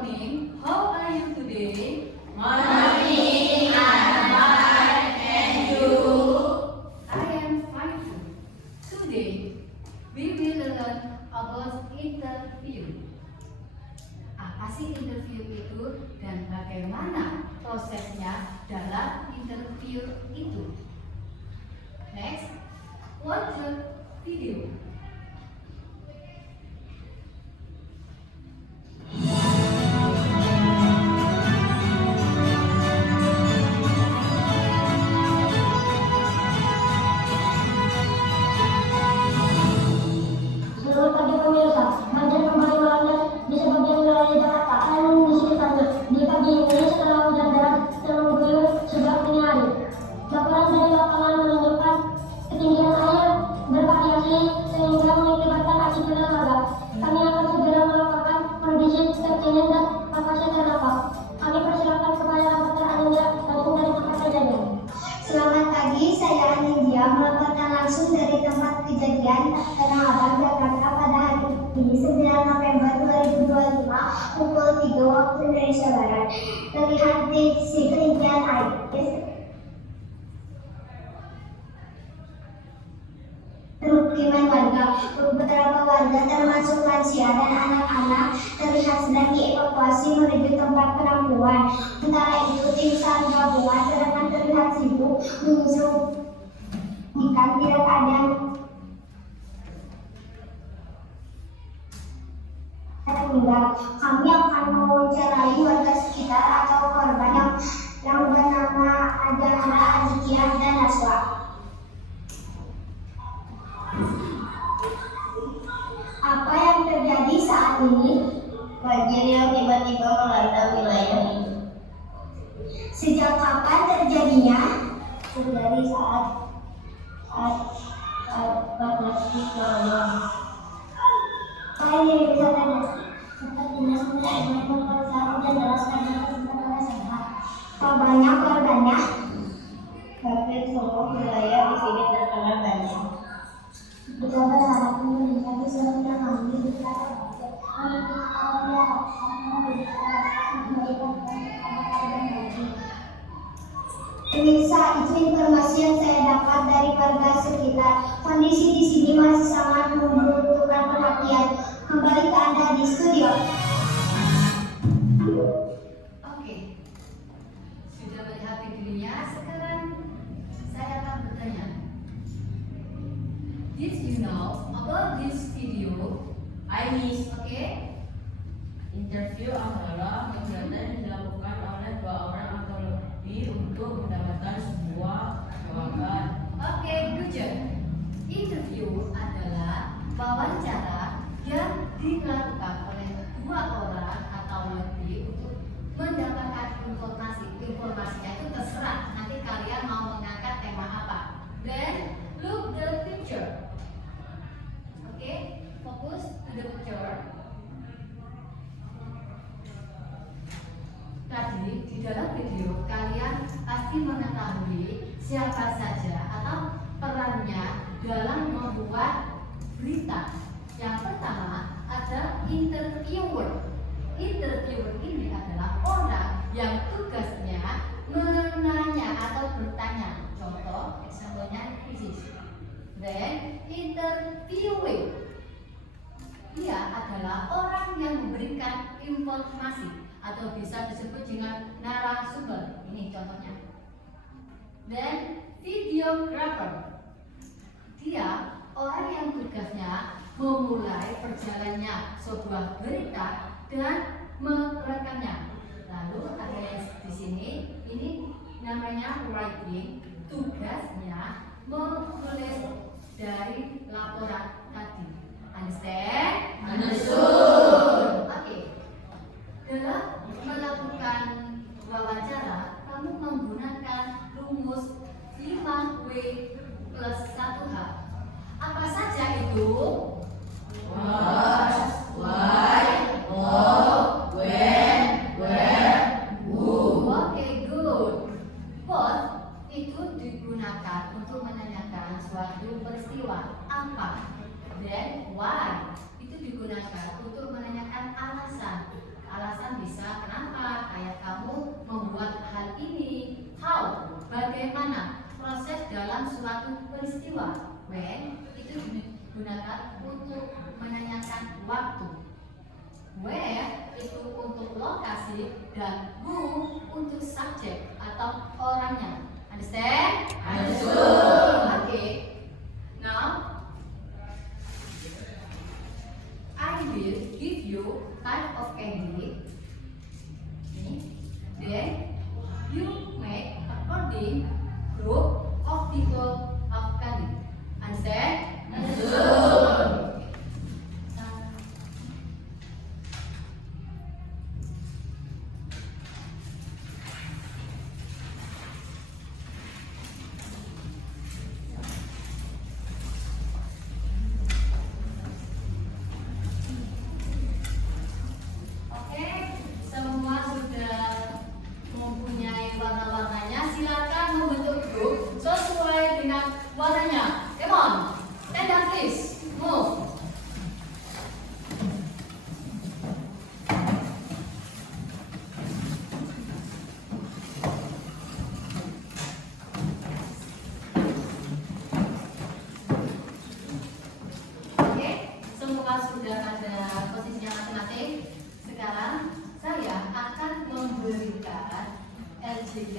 morning. How are you today? Morning, I'm fine, and you? I am fine too. Today, we will learn about interview. Apa sih interview itu dan bagaimana prosesnya dalam interview itu? Next, watch the video. Selamat pagi pemirsa, banjir kembali melanda di sebagian wilayah Jakarta. Saya di sekitarnya. Di pagi ini setelah hujan deras dan mengguyur sejak dini hari. Laporan dari lapangan menunjukkan ketinggian air bervariasi sehingga mengakibatkan aktivitas warga. Kami akan segera melaporkan kondisi terkini dan lokasi terdampak. Kami persilakan kepada reporter Anindya langsung dari tempat kejadian. Selamat pagi, saya Anindya melaporkan langsung dari tempat kejadian Tanah Abang, Jakarta pada hari ini 9 November 2025 pukul 3 waktu Indonesia Barat. Terlihat di ketinggian air permukiman warga. Beberapa warga termasuk lansia dan anak-anak terlihat sedang dievakuasi menuju tempat penampungan. Sementara itu tim SAR gabungan sedang terlihat sibuk menyusun ikan tidak ada meninggal. Kami akan mewawancarai warga sekitar atau korban yang bernama Adana, Aditya, dan Naswa. Apa yang terjadi saat ini? Banjir yang tiba-tiba melanda wilayah ini. Sejak kapan terjadinya? Terjadi saat 14 malam. Saya ingin bisa tanya. Sepertinya sudah mulai saat hujan deras karena kesempatannya sehat. Berapa banyak korbannya? Hampir semua wilayah di sini terkena banjir. Kita berharap meningkatkan seluruh kami di Pemirsa, itu informasi yang saya dapat dari warga sekitar. Kondisi di sini masih sangat membutuhkan perhatian. Kembali ke Anda di studio. Oke, sudah melihat videonya. Sekarang saya akan bertanya. Did you know about this video? I miss, okay? Interview adalah kegiatan yang dilakukan oleh 2 orang atau lebih untuk mendapatkan sebuah jawaban. Oke, good job. Interview adalah wawancara yang dilakukan oleh 2 orang atau lebih untuk mendapatkan informasi. Informasinya itu terserah. Nanti kalian mau mengangkat tema apa. Then look the picture. Oke, fokus to the picture. Tadi di dalam video kalian pasti mengetahui siapa saja atau perannya dalam membuat berita. Yang pertama ada interviewer. Interviewer ini adalah orang yang tugasnya menanya atau bertanya. Contoh, example-nya this. Then interviewing. Dia adalah orang yang memberikan informasi atau bisa disebut dengan narasumber. Ini contohnya. Dan videographer. Dia orang yang tugasnya memulai perjalannya sebuah berita dan merekamnya. Lalu ada yang di sini, ini namanya writing. Tugasnya menulis dari laporan tadi. Understand? Understood. Oke. Dalam melakukan wawancara, kamu menggunakan rumus 5W plus 1H. Apa saja itu? What, why, how, when, where, who. Oke, good. What itu digunakan untuk menanyakan suatu peristiwa. Apa? waktu. Where itu untuk lokasi dan who untuk subjek atau orangnya. Understand? Understood. Okay. Now I will give you type of candy. Then you make according group of people of candy. Understand? Understood. Oke, semua sudah mempunyai warna-warnanya. Silakan membentuk grup sesuai dengan warnanya. Come on, stand up please. Move. Oke, semua sudah pada posisinya masing-masing. Sekarang saya akan memberikan LJK.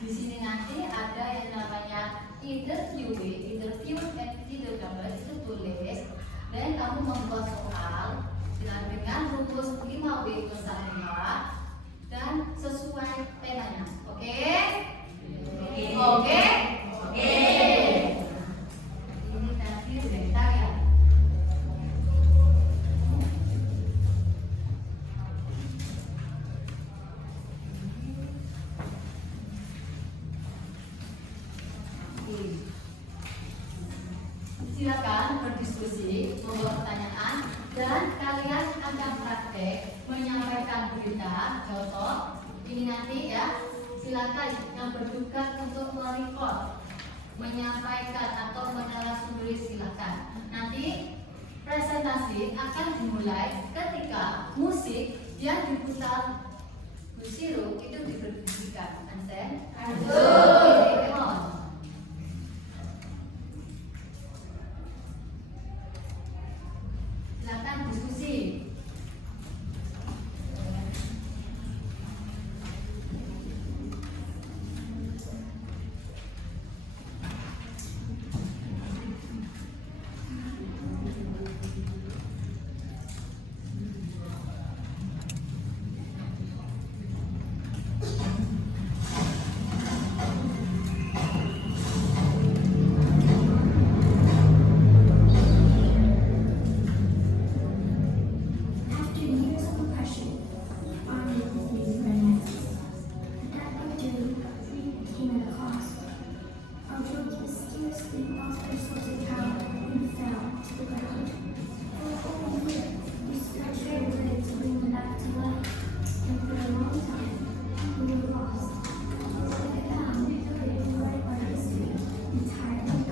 Di sini nanti ada yang namanya interview and intergambar itu tulis. Dan kamu membuat soal dengan rumus 5W+5 dan sesuai temanya. Oke? Oke? Ini tadi sebentar ya. Silakan berdiskusi, membuat pertanyaan, dan kalian akan praktek menyampaikan berita. Contoh, ini nanti ya, silakan yang bertugas untuk merecord, menyampaikan atau menarasumber silakan. Nanti presentasi akan dimulai ketika musik yang diputar Busiro itu diberikan. Understand? Okay, come on. Silakan diskusi. After years of oppression, army with new remnants. The death of Dewey came at a cost. Our troops mysteriously lost their source of power and fell to the ground. For a whole year, we stretched our legs to bring them back to life, and for a long time, we were lost. We found we could rewrite our history entirely.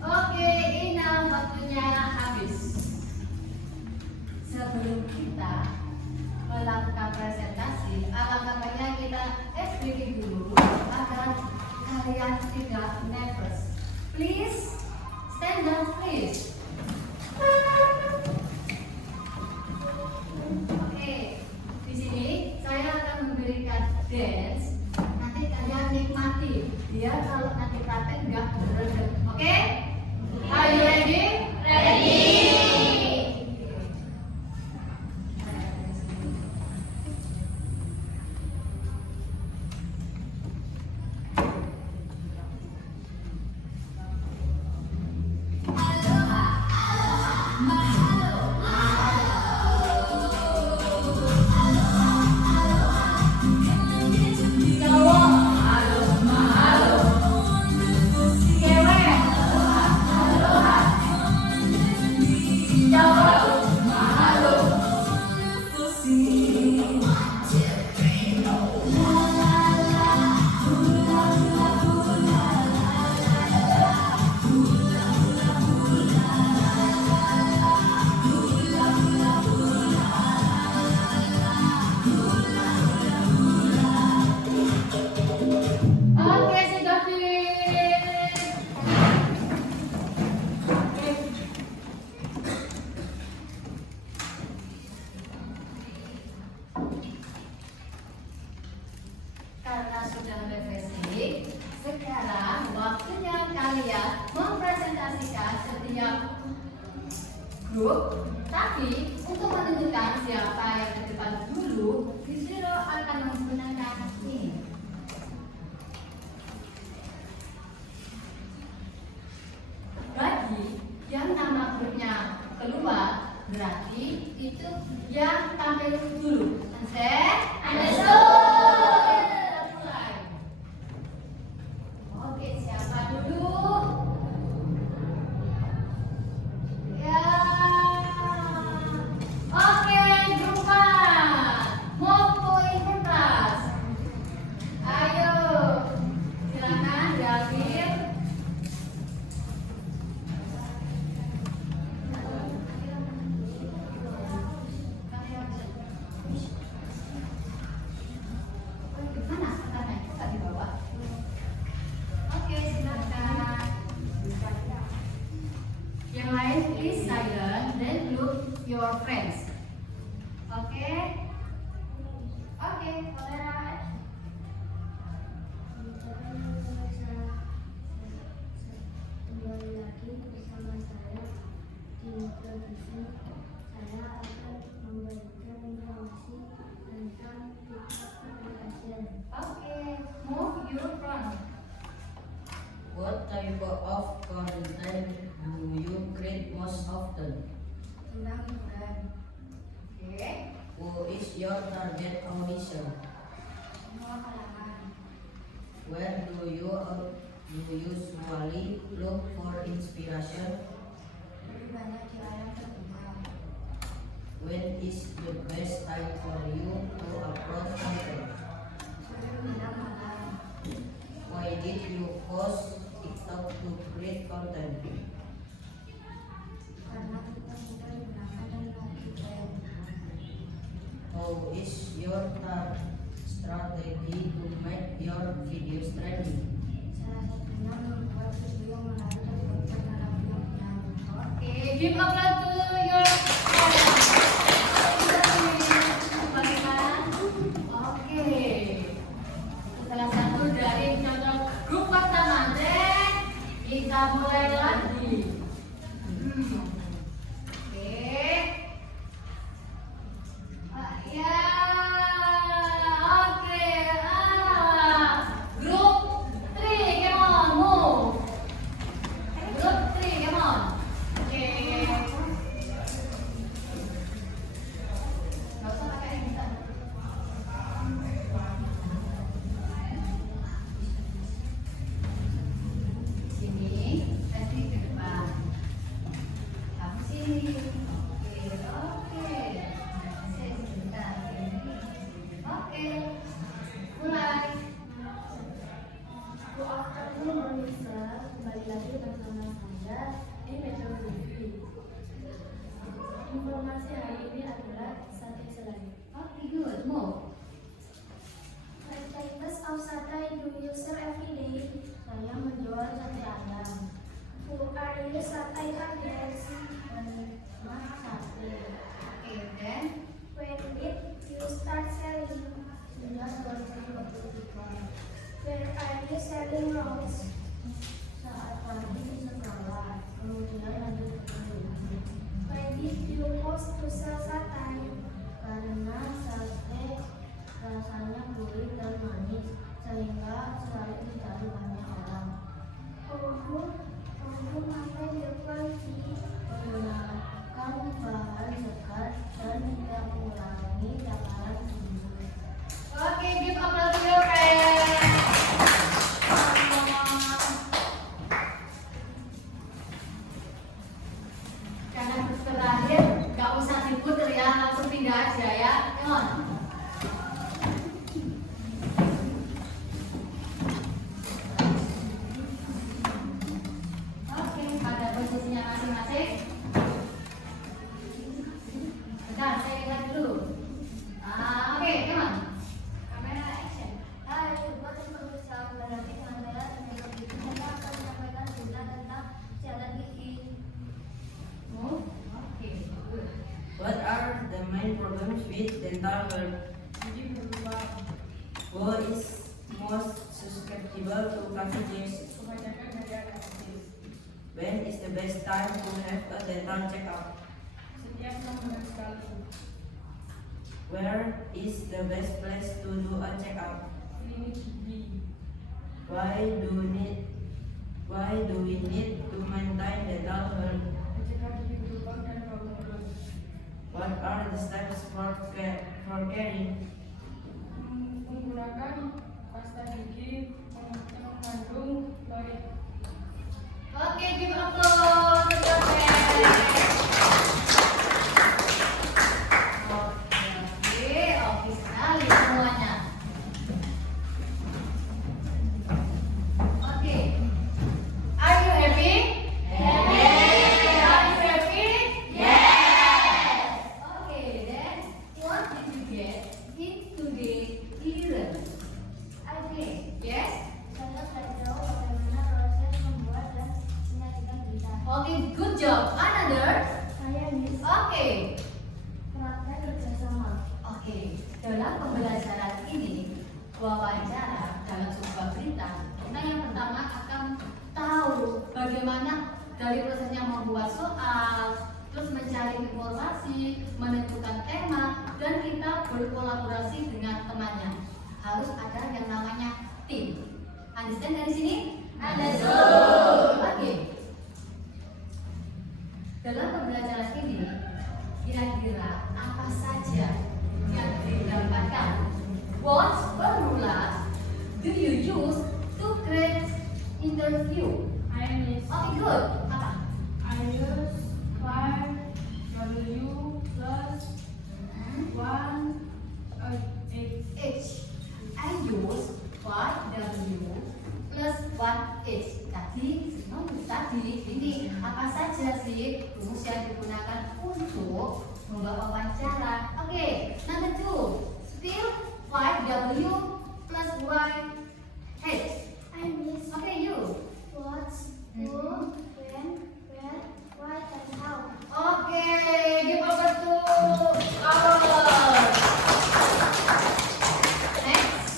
Oke, Ina, waktunya habis. Sebelum kita melakukan presentasi, alangkah baiknya kita speaking dulu agar kalian tidak nervous. Please stand up, please. Oke, di sini saya akan memberikan dance. Nanti kalian nikmati. Biar kalau nanti praktek nggak beredar. Oke? Are you ready? Ready. Aloha. Tapi untuk menunjukkan siapa yang ke depan dulu, disuruh akan menggunakan ini. Bagi yang nama grupnya keluar, berarti itu yang tampil dulu. Mulai. Oke, siapa dulu? Ya. Oke, jumpa. Mau poin kertas. Ayo. Silakan diambil. Mana kertasnya? Bisa dibawa. Oke, silakan. Yang lain please silent, then look your friends. Oke? Oke, Kolera. Kembali lagi bersama saya di introduksi. Saya akan memberikan informasi tentang TikTok application. Oke, move your front. What type of content do you create most often? Tentang hiburan, Oke. Who is your target audience? semua kalangan, Where do you usually look for inspiration? lebih banyak di alam terbuka. When is the best time for you to upload content? Sore menjelang malam, Why did you post TikTok to create content? karena kita mudah digunakan dan memiliki gaya hiburan. How is your strategy to make your videos trending? Salah satunya membuat video yang menarik dan berpesan dalam video-video. Oke, give applause to your Oke. Salah satu dari contoh grup pertama, then kita mulai lagi. Oke. Ya. Oke. Grup 3, come on, move. Grup 3, come on. Oke. Nggak usah pakai yang kita. Sini, kasih ke depan. Kamu sini. Oke, oke. Saya sebentar. Oke. Mulai. Good afternoon, Melissa. Kembali lagi bersama saya di Metro TV. Informasi hari ini adalah sate selai. Oke, good. Move. My famous of sate do you serve every day? Saya menjual sate ayam. Who are you sate targets? Menikmat sate. Oke, then. When did you start selling? Sejak 2023. Where are you selling rolls? Saat pagi di sekolah, kemudian lanjut ke kuliah. Why did you post to sell satay? Karena sate rasanya gurih dan manis, sehingga selalu dicari banyak orang. Untuk apa dekorasi? Menggunakan bahan segar dan tidak mengurangi takaran tinggi. Oke, give applause to your friend. Karena terakhir, gak usah diputer ya, langsung pindah aja ya. Come on. Oke, pada posisinya masing-masing. Bentar, saya lihat dulu. Oke, come on. Kamera action. Hai, buat pemirsa berarti dengan saya saya akan menyampaikan berita tentang siaran TV. Move. Oke, good. What are the main problems with dental work? Who is most susceptible to cavities? When is the best time to have a dental checkup? Where is the best place to do a checkup? Why do we need to maintain dental health? What are the steps for caring? Menggunakan pasta gigi yang mengandung fluoride. Oke, give applause untuk Yosef. Oke sekali semuanya. Oke, are you happy? Yes. Are you happy? Yes. Okay, then what did you get in today's lesson? Oke, Yes. saya belajar bagaimana proses membuat dan menyajikan berita. Okay, good job. Another. Saya Miss Oke. praktek kerjasama. Oke, dalam pembelajaran ini wawancara dalam sebuah berita, kita yang pertama akan tahu bagaimana dari prosesnya membuat soal, terus mencari informasi, menentukan tema, dan kita berkolaborasi dengan temannya. Harus ada yang namanya tim. Understand dari sini? Understood. Oke. Dalam pembelajaran ini, kira-kira apa saja yang didapatkan? What formulas do you use to create interview? I miss. Okay, good. Apa? I use 5W plus 1H. H. I use 5W plus 1H. Tadi ini apa saja sih rumus yang digunakan untuk membuat wawancara? Oke, number 2. Still 5W plus 1H. I miss Oke, you. what, who, when, where, why, and how. Oke, give over to ours. Next,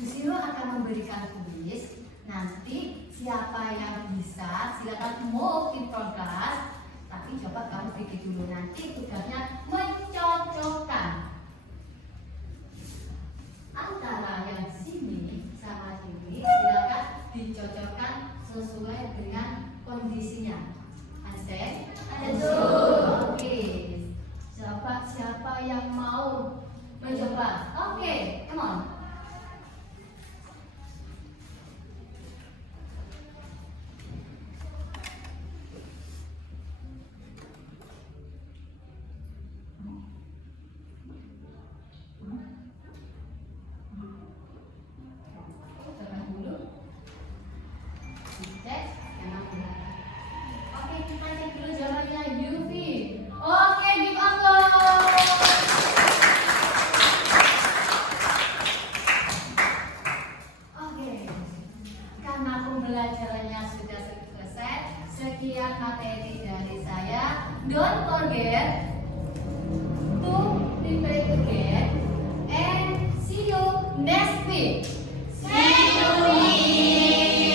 Yusiro akan memberikan kuis. Nanti siapa yang bisa silakan move in front class. Tapi coba kamu bikin dulu, nanti tugasnya mencocokkan antara yang sini sama sini. Silakan dicocokkan sesuai dengan kondisinya. Understand? Understood. Oke. Siapa yang mau mencoba? Oke, come on. Coba dulu. Dicek yang benar. Oke, kita cek dulu jawabannya Yufi. Oke, give applause. Oke, karena pembelajarannya sudah selesai, sekian materi dari saya. Don't forget to prepare again and see you next week.